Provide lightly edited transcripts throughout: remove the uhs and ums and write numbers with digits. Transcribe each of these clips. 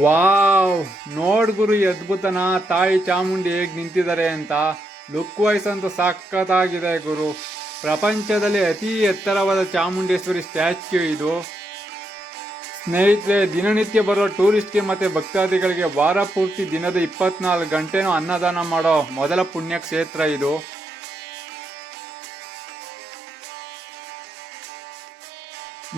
Wow, ನೋಡ್ ಗುರು ಈ ಅದ್ಭುತನ ತಾಯಿ ಚಾಮುಂಡಿ ಹೇಗ್ ನಿಂತಿದ್ದಾರೆ ಅಂತ. ಲುಕ್ ವೈಸ್ ಅಂತೂ ಸಖತ್ತಾಗಿದೆ ಗುರು. ಪ್ರಪಂಚದಲ್ಲಿ ಅತಿ ಎತ್ತರವಾದ ಚಾಮುಂಡೇಶ್ವರಿ ಸ್ಟ್ಯಾಚ್ಯೂ ಇದು. ಸ್ನೇಹಿತರೆ, ದಿನನಿತ್ಯ ಬರೋ ಟೂರಿಸ್ಟ್ಗೆ ಮತ್ತೆ ಭಕ್ತಾದಿಗಳಿಗೆ ವಾರ ಪೂರ್ತಿ ದಿನದ 24 ಗಂಟೆನೂ ಅನ್ನದಾನ ಮಾಡೋ ಮೊದಲ ಪುಣ್ಯ ಕ್ಷೇತ್ರ ಇದು.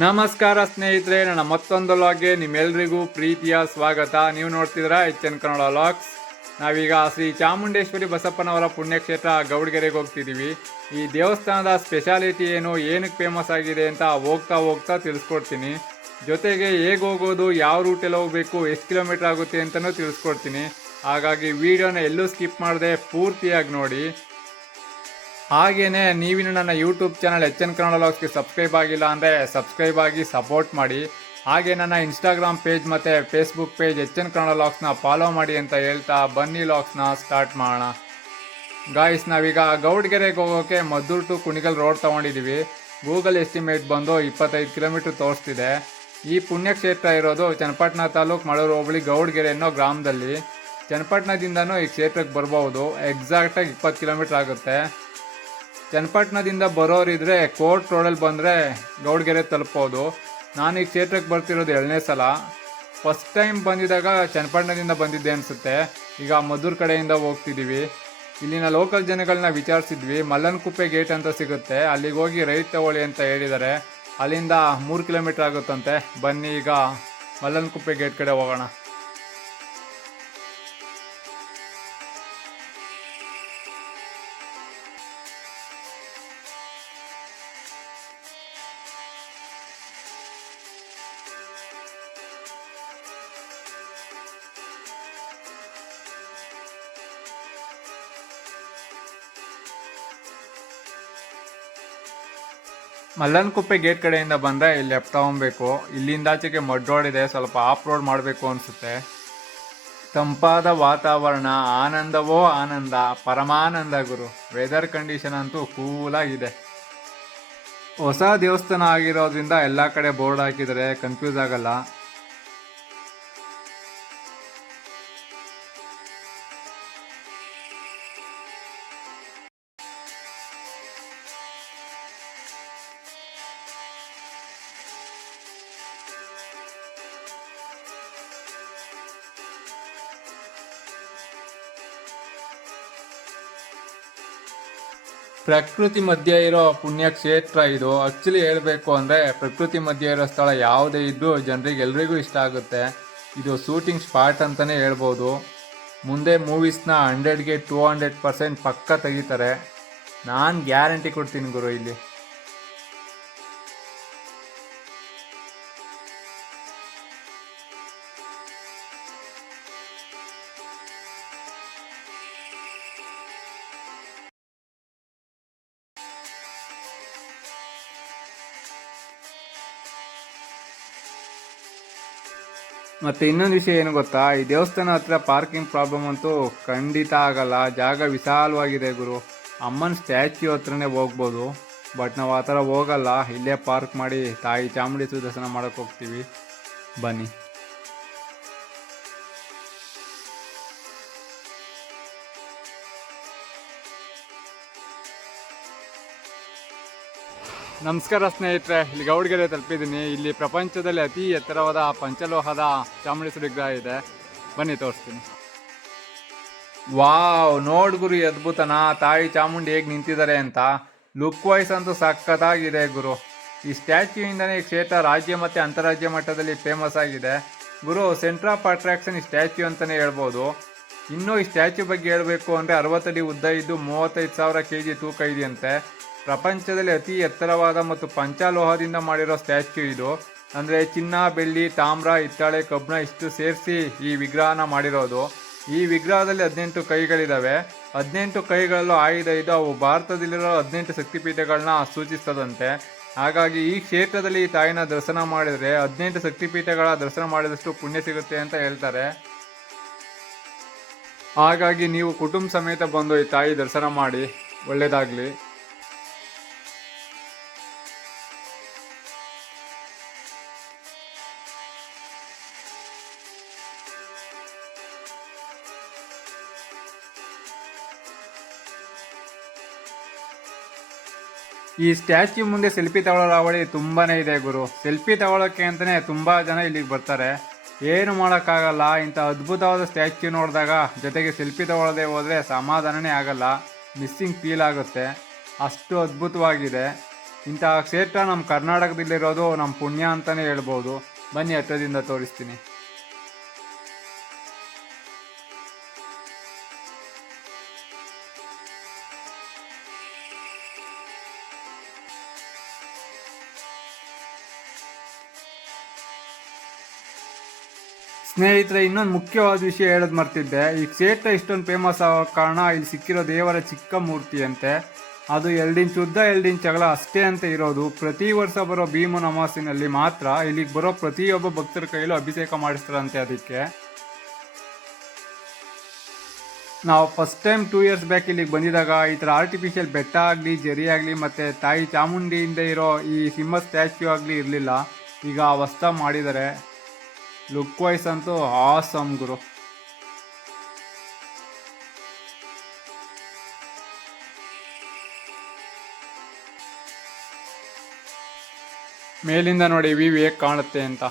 ನಮಸ್ಕಾರ ಸ್ನೇಹಿತರೆ, ನನ್ನ ಮತ್ತೊಂದು ಲಾಗ್ಗೆ ನಿಮ್ಮೆಲ್ರಿಗೂ ಪ್ರೀತಿಯ ಸ್ವಾಗತ. ನೀವು ನೋಡ್ತಿದ್ದೀರಾ HN ಕನ್ನಡ ಲಾಗ್ಸ್. ನಾವೀಗ ಶ್ರೀ ಚಾಮುಂಡೇಶ್ವರಿ ಬಸಪ್ಪನವರ ಪುಣ್ಯಕ್ಷೇತ್ರ ಗೌಡಗೆರೆಗೆ ಹೋಗ್ತಿದ್ದೀವಿ. ಈ ದೇವಸ್ಥಾನದ ಸ್ಪೆಷಾಲಿಟಿ ಏನು, ಏನಕ್ಕೆ ಫೇಮಸ್ ಆಗಿದೆ ಅಂತ ಹೋಗ್ತಾ ತಿಳಿಸ್ಕೊಡ್ತೀನಿ. ಜೊತೆಗೆ ಹೇಗೆ ಹೋಗೋದು, ಯಾವ ರೂಟಲ್ಲಿ ಹೋಗಬೇಕು, ಎಷ್ಟು ಕಿಲೋಮೀಟರ್ ಆಗುತ್ತೆ ಅಂತಲೂ ತಿಳಿಸ್ಕೊಡ್ತೀನಿ. ಹಾಗಾಗಿ ವಿಡಿಯೋನ ಎಲ್ಲೂ ಸ್ಕಿಪ್ ಮಾಡದೆ ಪೂರ್ತಿಯಾಗಿ ನೋಡಿ. ಹಾಗೇನೆ ನೀವಿನ ನನ್ನ ಯೂಟ್ಯೂಬ್ ಚಾನಲ್ HN ಕನ್ನಡ ಲಾಗ್ಸ್ಗೆ ಸಬ್ಸ್ಕ್ರೈಬ್ ಆಗಿಲ್ಲ ಅಂದರೆ ಸಬ್ಸ್ಕ್ರೈಬ್ ಆಗಿ ಸಪೋರ್ಟ್ ಮಾಡಿ. ಹಾಗೆ ನನ್ನ ಇನ್ಸ್ಟಾಗ್ರಾಮ್ ಪೇಜ್ ಮತ್ತು ಫೇಸ್ಬುಕ್ ಪೇಜ್ HN ಕನ್ನಡ ಲಾಗ್ಸ್ನ ಫಾಲೋ ಮಾಡಿ ಅಂತ ಹೇಳ್ತಾ ಬನ್ನಿ ಲಾಗ್ಸ್ನ ಸ್ಟಾರ್ಟ್ ಮಾಡೋಣ. ಗಾಯ್ಸ್, ನಾವೀಗ ಗೌಡಗೆರೆಗೆ ಹೋಗೋಕ್ಕೆ ಮದ್ದೂರು ಟು ಕುಣಿಗಲ್ ರೋಡ್ ತೊಗೊಂಡಿದ್ದೀವಿ. ಗೂಗಲ್ ಎಸ್ಟಿಮೇಟ್ ಬಂದು 25 ಕಿಲೋಮೀಟ್ರ್ ತೋರಿಸ್ತಿದೆ. ಈ ಪುಣ್ಯಕ್ಷೇತ್ರ ಇರೋದು ಚನ್ನಪಟ್ಟಣ ತಾಲೂಕು ಮಳೂರು ಹೋಬಳಿ ಗೌಡಗೆರೆ ಅನ್ನೋ ಗ್ರಾಮದಲ್ಲಿ. ಚನ್ನಪಟ್ಟಣದಿಂದನೂ ಈ ಕ್ಷೇತ್ರಕ್ಕೆ ಬರ್ಬೋದು. ಎಕ್ಸಾಕ್ಟಾಗಿ 20 ಕಿಲೋಮೀಟ್ರ್ ಆಗುತ್ತೆ. ಚನ್ನಪಟ್ಟಣದಿಂದ ಬರೋರಿದ್ರೆ ಕೋರ್ಟ್ ರೋಡಲ್ಲಿ ಬಂದರೆ ಗೌಡಗೆರೆ ತಲುಪೋದು. ನಾನು ಈ ಕ್ಷೇತ್ರಕ್ಕೆ ಬರ್ತಿರೋದು 2ನೇ ಸಲ. ಫಸ್ಟ್ ಟೈಮ್ ಬಂದಿದ್ದಾಗ ಚನ್ನಪಟ್ಟಣದಿಂದ ಬಂದಿದ್ದೆ ಅನಿಸುತ್ತೆ. ಈಗ ಮದ್ದೂರು ಕಡೆಯಿಂದ ಹೋಗ್ತಿದ್ದೀವಿ. ಇಲ್ಲಿನ ಲೋಕಲ್ ಜನಗಳನ್ನ ವಿಚಾರಿಸಿದ್ವಿ. ಮಲ್ಲನಕುಪ್ಪೆ ಗೇಟ್ ಅಂತ ಸಿಗುತ್ತೆ, ಅಲ್ಲಿಗೆ ಹೋಗಿ ರೈಟ್ ತಗೊಳ್ಳಿ ಅಂತ ಹೇಳಿದ್ದಾರೆ. ಅಲ್ಲಿಂದ 3 ಕಿಲೋಮೀಟ್ರ್ ಆಗುತ್ತಂತೆ. ಬನ್ನಿ ಈಗ ಮಲ್ಲನಕುಪ್ಪೆ ಗೇಟ್ ಕಡೆ ಹೋಗೋಣ. ಮಲ್ಲನಕುಪ್ಪೆ ಗೇಟ್ ಕಡೆಯಿಂದ ಬಂದರೆ ಇಲ್ಲಿ ಲೆಫ್ಟ್ ತಗೊಬೇಕು. ಇಲ್ಲಿಂದ ಆಚೆಗೆ ಮಡ್ ರೋಡ್ ಇದೆ, ಸ್ವಲ್ಪ ಆಫ್ ರೋಡ್ ಮಾಡಬೇಕು ಅನಿಸುತ್ತೆ. ತಂಪಾದ ವಾತಾವರಣ, ಆನಂದವೋ ಆನಂದ, ಪರಮಾನಂದ ಗುರು. ವೆದರ್ ಕಂಡೀಷನ್ ಅಂತೂ ಕೂಲಾಗಿದೆ. ಹೊಸ ದೇವಸ್ಥಾನ ಆಗಿರೋದ್ರಿಂದ ಎಲ್ಲ ಕಡೆ ಬೋರ್ಡ್ ಹಾಕಿದರೆ ಕನ್ಫ್ಯೂಸ್ ಆಗಲ್ಲ. ಪ್ರಕೃತಿ ಮಧ್ಯೆ ಇರೋ ಪುಣ್ಯಕ್ಷೇತ್ರ ಇದು. ಆಕ್ಚುಲಿ ಹೇಳಬೇಕು ಅಂದರೆ ಪ್ರಕೃತಿ ಮಧ್ಯೆ ಇರೋ ಸ್ಥಳ ಯಾವುದೇ ಇದ್ರೂ ಎಲ್ರಿಗೂ ಇಷ್ಟ ಆಗುತ್ತೆ. ಇದು ಶೂಟಿಂಗ್ ಸ್ಪಾಟ್ ಅಂತಲೇ ಹೇಳ್ಬೋದು. ಮುಂದೆ ಮೂವೀಸ್ನ 100ಗೆ 200% ಪಕ್ಕ ತೆಗಿತಾರೆ. ನಾನು ಗ್ಯಾರಂಟಿ ಕೊಡ್ತೀನಿ ಗುರು ಇಲ್ಲಿ. ಮತ್ತು ಇನ್ನೊಂದು ವಿಷಯ ಏನು ಗೊತ್ತಾ, ಈ ದೇವಸ್ಥಾನ ಹತ್ರ ಪಾರ್ಕಿಂಗ್ ಪ್ರಾಬ್ಲಮ್ ಅಂತೂ ಖಂಡಿತ ಆಗಲ್ಲ. ಜಾಗ ವಿಶಾಲವಾಗಿದೆ ಗುರು. ಅಮ್ಮನ ಸ್ಟ್ಯಾಚ್ಯೂ ಹತ್ರನೇ ಹೋಗ್ಬೋದು. ಬಟ್ ನಾವು ಆ ಥರ ಹೋಗಲ್ಲ, ಇಲ್ಲೇ ಪಾರ್ಕ್ ಮಾಡಿ ತಾಯಿ ಚಾಮುಂಡೇಶ್ವರಿ ದರ್ಶನ ಮಾಡೋಕ್ಕೆ ಹೋಗ್ತೀವಿ. ಬನ್ನಿ. ನಮಸ್ಕಾರ ಸ್ನೇಹಿತರೆ, ಇಲ್ಲಿ ಗೌಡಗೆರೆ ತಲುಪಿದ್ದೀನಿ. ಇಲ್ಲಿ ಪ್ರಪಂಚದಲ್ಲಿ ಅತಿ ಎತ್ತರವಾದ ಪಂಚಲೋಹದ ಚಾಮುಂಡೇಶ್ವರಿ ವಿಗ್ರಹ ಇದೆ. ಬನ್ನಿ ತೋರಿಸ್ತೀನಿ. ವಾವ್, ನೋಡ್ ಗುರು ಈ ಅದ್ಭುತನ ತಾಯಿ ಚಾಮುಂಡಿ ಹೇಗೆ ನಿಂತಿದ್ದಾರೆ ಅಂತ. ಲುಕ್ ವೈಸ್ ಅಂತೂ ಸಖತ್ತಾಗಿದೆ ಗುರು. ಈ ಸ್ಟ್ಯಾಚ್ಯೂಯಿಂದನೇ ಈ ಕ್ಷೇತ್ರ ರಾಜ್ಯ ಮತ್ತು ಅಂತಾರಾಜ್ಯ ಮಟ್ಟದಲ್ಲಿ ಫೇಮಸ್ ಆಗಿದೆ ಗುರು. ಸೆಂಟರ್ ಆಫ್ ಅಟ್ರಾಕ್ಷನ್ ಈ ಸ್ಟ್ಯಾಚ್ಯೂ ಅಂತಲೇ ಹೇಳ್ಬೋದು. ಇನ್ನೂ ಈ ಸ್ಟ್ಯಾಚ್ಯೂ ಬಗ್ಗೆ ಹೇಳಬೇಕು ಅಂದರೆ 60 ಅಡಿ ಉದ್ದ ಇದ್ದು 35,000 kg ತೂಕ ಇದೆಯಂತೆ. ಪ್ರಪಂಚದಲ್ಲಿ ಅತಿ ಎತ್ತರವಾದ ಮತ್ತು ಪಂಚಲೋಹದಿಂದ ಮಾಡಿರೋ ಸ್ಟ್ಯಾಚ್ಯೂ ಇದು. ಅಂದರೆ ಚಿನ್ನ, ಬೆಳ್ಳಿ, ತಾಮ್ರ, ಹಿತ್ತಾಳೆ, ಕಬ್ಬಿಣ ಇಷ್ಟು ಸೇರಿಸಿ ಈ ವಿಗ್ರಹನ ಮಾಡಿರೋದು. ಈ ವಿಗ್ರಹದಲ್ಲಿ 18 ಕೈಗಳಿದ್ದಾವೆ. 18 ಕೈಗಳಲ್ಲೂ ಆಯುಧ ಇದು. ಅವು ಭಾರತದಲ್ಲಿರೋ 18 ಶಕ್ತಿಪೀಠಗಳನ್ನ ಸೂಚಿಸ್ತದಂತೆ. ಹಾಗಾಗಿ ಈ ಕ್ಷೇತ್ರದಲ್ಲಿ ಈ ತಾಯಿನ ದರ್ಶನ ಮಾಡಿದರೆ 18 ಶಕ್ತಿಪೀಠಗಳ ದರ್ಶನ ಮಾಡಿದಷ್ಟು ಪುಣ್ಯ ಸಿಗುತ್ತೆ ಅಂತ ಹೇಳ್ತಾರೆ. ಹಾಗಾಗಿ ನೀವು ಕುಟುಂಬ ಸಮೇತ ಬಂದು ಈ ತಾಯಿ ದರ್ಶನ ಮಾಡಿ, ಒಳ್ಳೆಯದಾಗಲಿ. ಈ ಸ್ಟ್ಯಾಚ್ಯೂ ಮುಂದೆ ಸೆಲ್ಫಿ ತಗೊಳ್ಳೋ ಅವಳಿ ತುಂಬಾ ಇದೆ ಗುರು. ಸೆಲ್ಫಿ ತಗೊಳ್ಳೋಕ್ಕೆ ಅಂತಲೇ ತುಂಬ ಜನ ಇಲ್ಲಿಗೆ ಬರ್ತಾರೆ. ಏನು ಮಾಡೋಕ್ಕಾಗಲ್ಲ, ಇಂಥ ಅದ್ಭುತವಾದ ಸ್ಟ್ಯಾಚ್ಯೂ ನೋಡಿದಾಗ ಜೊತೆಗೆ ಸೆಲ್ಫಿ ತಗೊಳ್ಳೋದೇ ಹೋದರೆ ಸಮಾಧಾನನೇ ಆಗಲ್ಲ, ಮಿಸ್ಸಿಂಗ್ ಫೀಲ್ ಆಗುತ್ತೆ. ಅಷ್ಟು ಅದ್ಭುತವಾಗಿದೆ. ಇಂಥ ಕ್ಷೇತ್ರ ನಮ್ಮ ಕರ್ನಾಟಕದಲ್ಲಿರೋದು ನಮ್ಮ ಪುಣ್ಯ ಅಂತಲೇ ಹೇಳ್ಬೋದು. ಬನ್ನಿ ಹತ್ರದಿಂದ ತೋರಿಸ್ತೀನಿ. ಸ್ನೇಹಿತರೆ, ಇನ್ನೊಂದು ಮುಖ್ಯವಾದ ವಿಷಯ ಹೇಳೋದು ಮರ್ತಿದ್ದೆ. ಈ ಕ್ಷೇತ್ರ ಇಷ್ಟೊಂದು ಫೇಮಸ್ ಆಗೋ ಕಾರಣ ಇಲ್ಲಿ ಸಿಕ್ಕಿರೋ ದೇವರ ಚಿಕ್ಕ ಮೂರ್ತಿ ಅಂತೆ. ಅದು 2 ಇಂಚ್ ಉದ್ದ 2 ಇಂಚ್ ಅಗಲ ಅಷ್ಟೇ ಅಂತ ಇರೋದು. ಪ್ರತಿ ವರ್ಷ ಬರೋ ಭೀಮನ ಅಮಾವಾಸ್ಯೆನಲ್ಲಿ ಮಾತ್ರ ಇಲ್ಲಿಗೆ ಬರೋ ಪ್ರತಿಯೊಬ್ಬ ಭಕ್ತರ ಕೈಯಲ್ಲೂ ಅಭಿಷೇಕ ಮಾಡಿಸ್ತಾರಂತೆ. ಅದಕ್ಕೆ ನಾವು ಫಸ್ಟ್ ಟೈಮ್ 2 ಇಯರ್ಸ್ ಬ್ಯಾಕ್ ಇಲ್ಲಿಗೆ ಬಂದಿದಾಗ ಈ ಥರ ಆರ್ಟಿಫಿಷಿಯಲ್ ಬೆಟ್ಟ ಆಗಲಿ, ಜರಿ ಆಗಲಿ, ಮತ್ತು ತಾಯಿ ಚಾಮುಂಡಿಯಿಂದ ಇರೋ ಈ ಸಿಂಹ ಸ್ಟ್ಯಾಚ್ಯೂ ಆಗಲಿ ಇರಲಿಲ್ಲ. ಈಗ ಹೊಸ್ದಾಗಿ ಮಾಡಿದ್ದಾರೆ. ಲುಕ್ ವೈಸ್ ಅಂತೂ ಆಸಮ್ ಗುರು. ಮೇಲಿಂದ ನೋಡಿ ವ್ಯೂ ಹೇಗೆ ಕಾಣುತ್ತೆ ಅಂತ.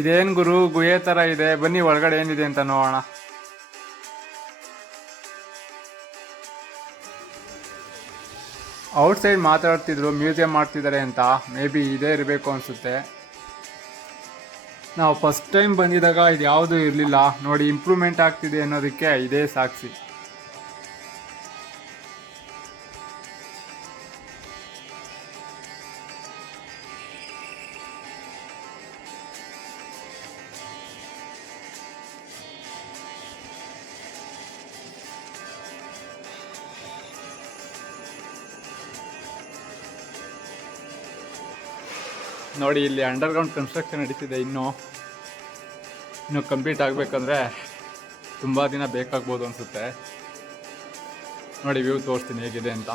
ಇದೇನು ಗುರು, ಗುಹೆ ಥರ ಇದೆ. ಬನ್ನಿ ಒಳಗಡೆ ಏನಿದೆ ಅಂತ ನೋಡೋಣ. ಔಟ್ ಸೈಡ್ ಮಾತಾಡ್ತಿದ್ರು ಮ್ಯೂಸಿಯಂ ಮಾಡ್ತಿದ್ದಾರೆ ಅಂತ. ಮೇ ಬಿ ಇದೇ ಇರಬೇಕು ಅನಿಸುತ್ತೆ. ನಾವು ಫಸ್ಟ್ ಟೈಮ್ ಬಂದಿದ್ದಾಗ ಇದು ಯಾವುದೂ ಇರಲಿಲ್ಲ. ನೋಡಿ, ಇಂಪ್ರೂವ್ಮೆಂಟ್ ಆಗ್ತಿದೆ ಅನ್ನೋದಕ್ಕೆ ಇದೇ ಸಾಕ್ಷಿ. ನೋಡಿ, ಇಲ್ಲಿ ಅಂಡರ್ಗ್ರೌಂಡ್ ಕನ್ಸ್ಟ್ರಕ್ಷನ್ ನಡೀತಿದೆ. ಇನ್ನೂ ಕಂಪ್ಲೀಟ್ ಆಗಬೇಕಂದ್ರೆ ತುಂಬ ದಿನ ಬೇಕಾಗ್ಬೋದು ಅನಿಸುತ್ತೆ. ನೋಡಿ, ವ್ಯೂ ತೋರಿಸ್ತೀನಿ ಹೇಗಿದೆ ಅಂತ.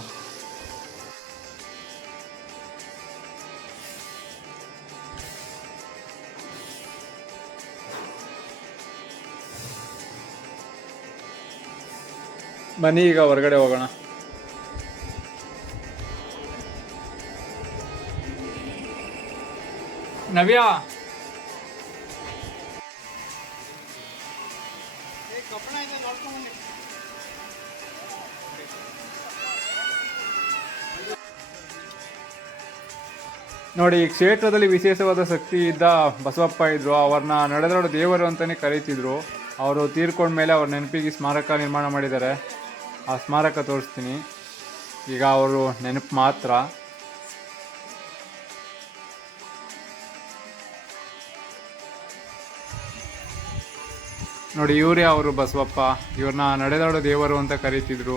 ಬನ್ನಿ ಈಗ ಹೊರಗಡೆ ಹೋಗೋಣ. ನವ್ಯ, ನೋಡಿ, ಈ ಕ್ಷೇತ್ರದಲ್ಲಿ ವಿಶೇಷವಾದ ಶಕ್ತಿ ಇದ್ದ ಬಸವಪ್ಪ ಇದ್ರು. ಅವ್ರನ್ನ ನಡೆದಾಡೋ ದೇವರು ಅಂತಲೇ ಕರೀತಿದ್ರು. ಅವರು ತೀರ್ಕೊಂಡ್ಮೇಲೆ ಅವ್ರ ನೆನಪಿಗೆ ಸ್ಮಾರಕ ನಿರ್ಮಾಣ ಮಾಡಿದ್ದಾರೆ. ಆ ಸ್ಮಾರಕ ತೋರಿಸ್ತೀನಿ. ಈಗ ಅವರು ನೆನಪು ಮಾತ್ರ. ನೋಡಿ, ಇವರೇ ಅವರು ಬಸವಪ್ಪ. ಇವ್ರನ್ನ ನಡೆದಾಡೋ ದೇವರು ಅಂತ ಕರೀತಿದ್ರು.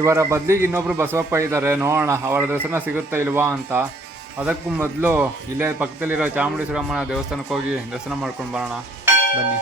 ಇವರ ಬದಲಿಗೆ ಇನ್ನೊಬ್ರು ಬಸವಪ್ಪ ಇದ್ದಾರೆ. ನೋಡೋಣ ಅವರ ದರ್ಶನ ಸಿಗುತ್ತಾ ಇಲ್ವಾ ಅಂತ. ಅದಕ್ಕೂ ಮೊದಲು ಇಲ್ಲೇ ಪಕ್ಕದಲ್ಲಿರೋ ಚಾಮುಂಡೇಶ್ವರಮ್ಮನ ದೇವಸ್ಥಾನಕ್ಕೆ ಹೋಗಿ ದರ್ಶನ ಮಾಡ್ಕೊಂಡು ಬರೋಣ. ಬನ್ನಿ.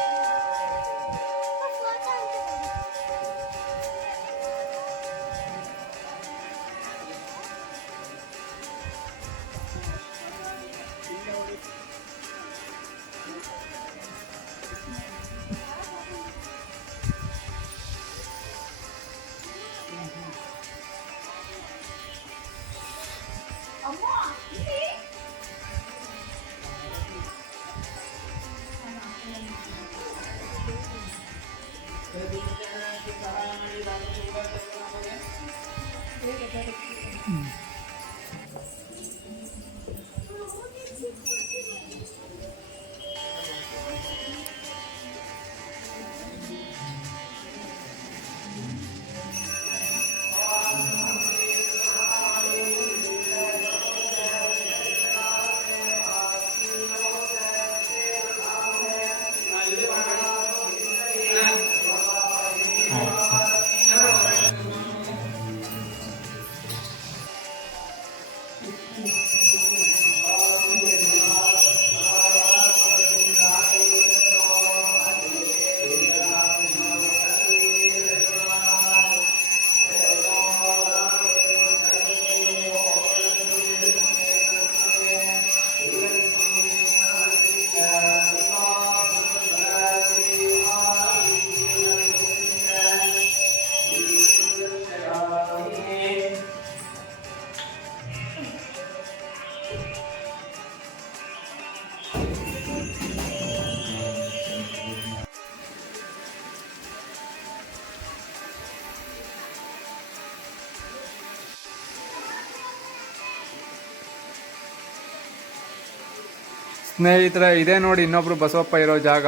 ಸ್ನೇಹಿತರೆ, ಇದೇ ನೋಡಿ ಇನ್ನೊಬ್ರು ಬಸವಪ್ಪ ಇರೋ ಜಾಗ.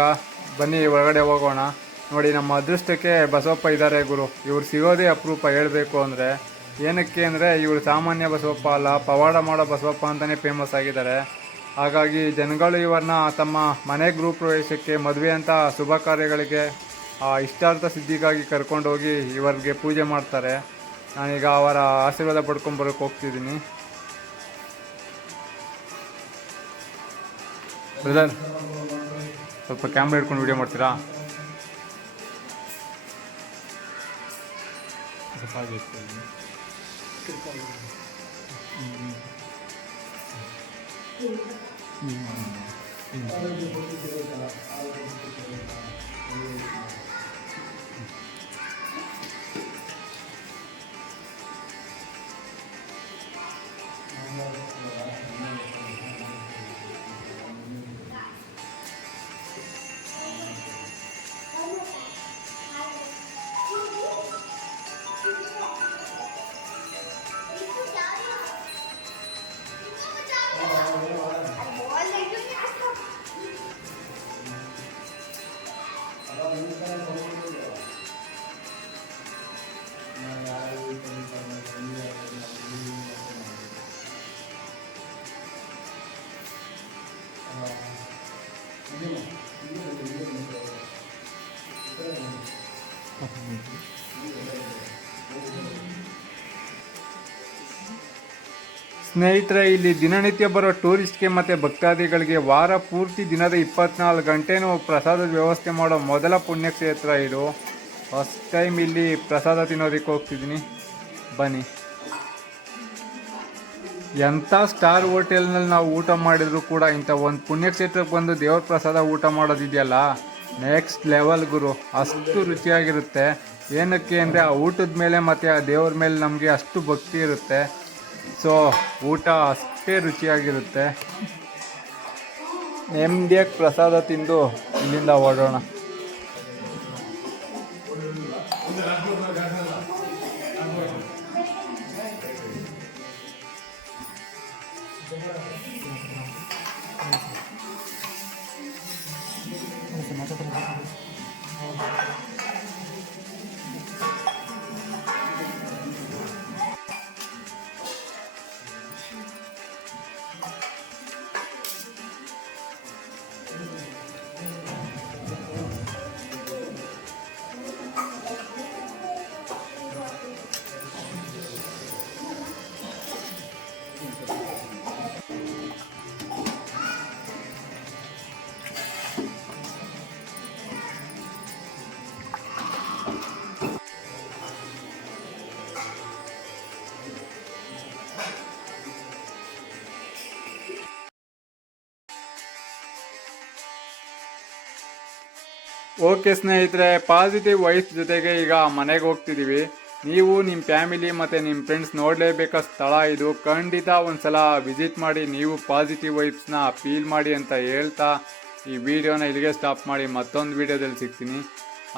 ಬನ್ನಿ ಒಳಗಡೆ ಹೋಗೋಣ. ನೋಡಿ, ನಮ್ಮ ಅದೃಷ್ಟಕ್ಕೆ ಬಸವಪ್ಪ ಇದ್ದಾರೆ ಗುರು. ಇವ್ರು ಸಿಗೋದೇ ಅಪರೂಪ ಹೇಳಬೇಕು ಅಂದರೆ. ಏನಕ್ಕೆ ಅಂದರೆ ಇವರು ಸಾಮಾನ್ಯ ಬಸವಪ್ಪ ಅಲ್ಲ, ಪವಾಡ ಮಾಡೋ ಬಸವಪ್ಪ ಅಂತಲೇ ಫೇಮಸ್ ಆಗಿದ್ದಾರೆ. ಹಾಗಾಗಿ ಜನಗಳು ಇವ್ರನ್ನ ತಮ್ಮ ಮನೆ ಗೃಹ ಪ್ರವೇಶಕ್ಕೆ, ಮದುವೆ ಅಂತ ಶುಭ ಕಾರ್ಯಗಳಿಗೆ, ಇಷ್ಟಾರ್ಥ ಸಿದ್ಧಿಗಾಗಿ ಕರ್ಕೊಂಡೋಗಿ ಇವರಿಗೆ ಪೂಜೆ ಮಾಡ್ತಾರೆ. ನಾನೀಗ ಅವರ ಆಶೀರ್ವಾದ ಪಡ್ಕೊಂಬರೋಕ್ಕೆ ಹೋಗ್ತಿದ್ದೀನಿ. ಬ್ರದರ್, ಸ್ವಲ್ಪ ಕ್ಯಾಮ್ರಾ ಹಿಡ್ಕೊಂಡು ವಿಡಿಯೋ ಮಾಡ್ತೀರಾ? ಸ್ನೇಹಿತರೆ, ಇಲ್ಲಿ ದಿನನಿತ್ಯ ಬರೋ ಟೂರಿಸ್ಟ್ಗೆ ಮತ್ತು ಭಕ್ತಾದಿಗಳಿಗೆ ವಾರ ಪೂರ್ತಿ ದಿನದ 24 ಗಂಟೆನೂ ಪ್ರಸಾದದ ವ್ಯವಸ್ಥೆ ಮಾಡೋ ಮೊದಲ ಪುಣ್ಯಕ್ಷೇತ್ರ ಇದು. ಫಸ್ಟ್ ಟೈಮ್ ಇಲ್ಲಿ ಪ್ರಸಾದ ತಿನ್ನೋದಕ್ಕೆ ಹೋಗ್ತಿದ್ದೀನಿ. ಬನ್ನಿ. ಎಂಥ ಸ್ಟಾರ್ ಹೋಟೆಲ್ನಲ್ಲಿ ನಾವು ಊಟ ಮಾಡಿದರೂ ಕೂಡ ಇಂಥ ಒಂದು ಪುಣ್ಯಕ್ಷೇತ್ರಕ್ಕೆ ಬಂದು ದೇವ್ರ ಪ್ರಸಾದ ಊಟ ಮಾಡೋದಿದೆಯಲ್ಲ, ನೆಕ್ಸ್ಟ್ ಲೆವೆಲ್ ಗುರು. ಅಷ್ಟು ರುಚಿಯಾಗಿರುತ್ತೆ. ಏನಕ್ಕೆ ಅಂದರೆ ಆ ಊಟದ ಮೇಲೆ ಮತ್ತು ಆ ದೇವ್ರ ಮೇಲೆ ನಮಗೆ ಅಷ್ಟು ಭಕ್ತಿ ಇರುತ್ತೆ. ಸೊ ಊಟ ಅಷ್ಟೇ ರುಚಿಯಾಗಿರುತ್ತೆ. ನೆಮ್ಮದಿಯಾಗಿ ಪ್ರಸಾದ ತಿಂದು ಇಲ್ಲಿಂದ ಹೊರಡೋಣ. ಓಕೆ ಸ್ನೇಹಿತರೆ, ಪಾಸಿಟಿವ್ ವೈಬ್ಸ್ ಜೊತೆಗೆ ಈಗ ಮನೆಗೆ ಹೋಗ್ತಿದ್ದೀವಿ. ನೀವು ನಿಮ್ಮ ಫ್ಯಾಮಿಲಿ ಮತ್ತು ನಿಮ್ಮ ಫ್ರೆಂಡ್ಸ್ ನೋಡಲೇಬೇಕಾದ ಸ್ಥಳ ಇದು. ಖಂಡಿತ ಒಂದು ಸಲ ವಿಸಿಟ್ ಮಾಡಿ, ನೀವು ಪಾಸಿಟಿವ್ ವೈಬ್ಸ್ನ ಫೀಲ್ ಮಾಡಿ ಅಂತ ಹೇಳ್ತಾ ಈ ವಿಡಿಯೋನ ಇಲ್ಲಿಗೆ ಸ್ಟಾಪ್ ಮಾಡಿ ಮತ್ತೊಂದು ವಿಡಿಯೋದಲ್ಲಿ ಸಿಗ್ತೀನಿ.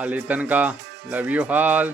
ಅಲ್ಲಿ ತನಕ ಲವ್ ಯು ಆಲ್.